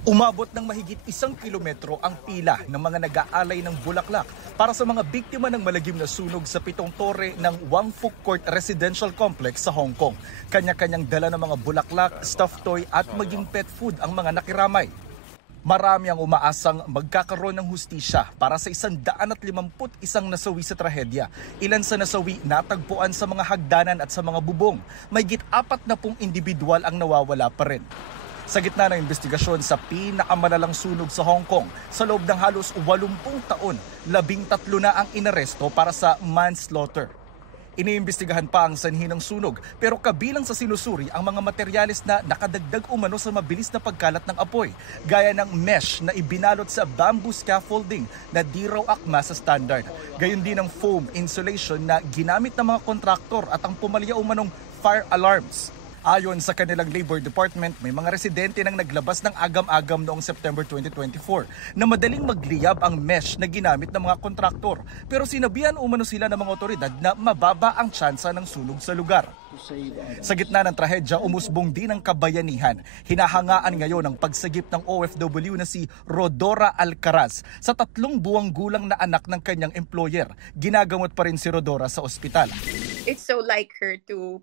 Umabot ng mahigit 1 kilometro ang pila ng mga nag-aalay ng bulaklak para sa mga biktima ng malagim na sunog sa 7 tore ng Wang Fuk Court Residential Complex sa Hong Kong. Kanya-kanyang dala ng mga bulaklak, stuffed toy at maging pet food ang mga nakiramay. Marami ang umaasang magkakaroon ng hustisya para sa 151 nasawi sa trahedya. Ilan sa nasawi natagpuan sa mga hagdanan at sa mga bubong. Mahigit 40 individual ang nawawala pa rin. Sa gitna ng investigasyon sa pinakamalalang sunog sa Hong Kong, sa loob ng halos 80 taon, 13 na ang inaresto para sa manslaughter. Iniimbestigahan pa ang sanhi ng sunog pero kabilang sa sinusuri ang mga materyales na nakadagdag umano sa mabilis na pagkalat ng apoy, gaya ng mesh na ibinalot sa bamboo scaffolding na di raw akma sa standard. Gayon din ang foam insulation na ginamit ng mga kontraktor at ang pumalya umanong fire alarms. Ayon sa kanilang Labor Department, may mga residente nang naglabas ng agam-agam noong September 2024 na madaling magliyab ang mesh na ginamit ng mga kontraktor. Pero sinabihan umano sila ng mga otoridad na mababa ang tsansa ng sunog sa lugar. Sa gitna ng trahedya, umusbong din ang kabayanihan. Hinahangaan ngayon ang pagsagip ng OFW na si Rodora Alcaraz sa 3 buwang gulang na anak ng kanyang employer. Ginagamot pa rin si Rodora sa ospital. It's so like her to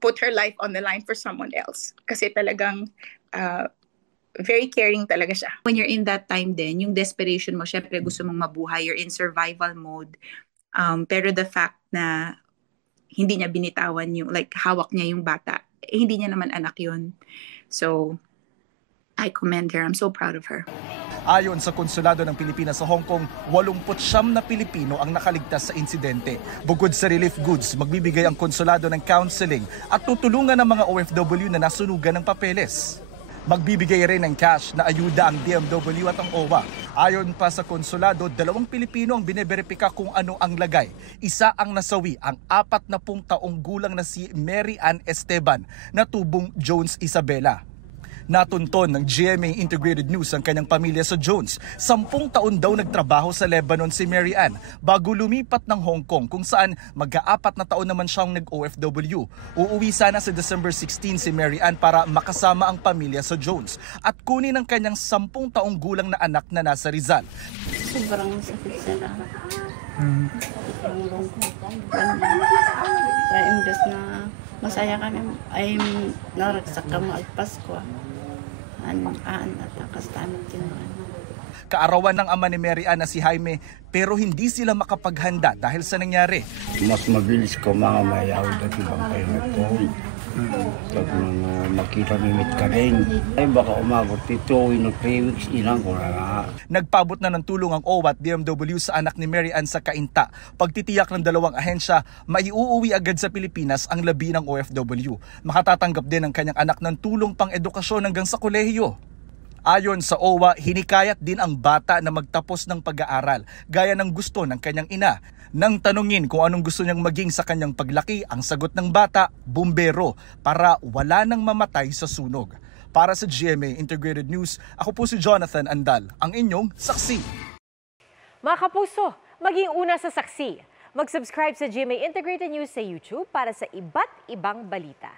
put her life on the line for someone else. Kasi talagang very caring talaga siya. When you're in that time din, yung desperation mo, syempre gusto mong mabuhay, you're in survival mode. Pero the fact na hindi niya binitawan yung, like hawak niya yung bata, hindi niya naman anak yun. So, I commend her. I'm so proud of her. Ayon sa Konsulado ng Pilipinas sa Hong Kong, 89 na Pilipino ang nakaligtas sa insidente. Bukod sa relief goods, magbibigay ang konsulado ng counseling at tutulungan ng mga OFW na nasunugan ng papeles. Magbibigay rin ng cash na ayuda ang DMW at ang OWA. Ayon pa sa konsulado, 2 Pilipino ang bineberipika kung ano ang lagay. Isa ang nasawi, ang 40 taong gulang na si Mary Ann Esteban na tubong Jones Isabela. Natunton ng GMA Integrated News ang kanyang pamilya sa Jones. 10 taon daw nagtrabaho sa Lebanon si Mary Ann bago lumipat ng Hong Kong kung saan mag-4 na taon naman siyang nag-OFW. Uuwi sana sa December 16 si Mary Ann para makasama ang pamilya sa Jones at kunin ang kanyang 10 taong gulang na anak na nasa Rizal. Sobrang sakit sa lahat. Sobrang lungkot. Kaya imbes na masaya kami, ay naragsak ka mo at Pasko. At takastamit yun. Kaarawan ng ama ni Mary Ann na si Jaime pero hindi sila makapaghanda dahil sa nangyari. Mas mabilis ko mga mayaw at ibang kayo na po. Pag makita mimit ka rin, ay baka umabot ito, 3 weeks ilang ko na. Nagpabot na ng tulong ang OWA at DMW sa anak ni Mary Ann sa Cainta. Pagtitiyak ng 2 ahensya, maiuuwi agad sa Pilipinas ang labi ng OFW. Makatatanggap din ang kanyang anak ng tulong pang edukasyon hanggang sa kolehiyo. Ayon sa OWA, hinikayat din ang bata na magtapos ng pag-aaral, gaya ng gusto ng kanyang ina. Nang tanungin kung anong gusto niyang maging sa kanyang paglaki, ang sagot ng bata, bumbero, para wala nang mamatay sa sunog. Para sa GMA Integrated News, ako po si Jonathan Andal, ang inyong saksi. Mga kapuso, maging una sa saksi. Mag-subscribe sa GMA Integrated News sa YouTube para sa iba't ibang balita.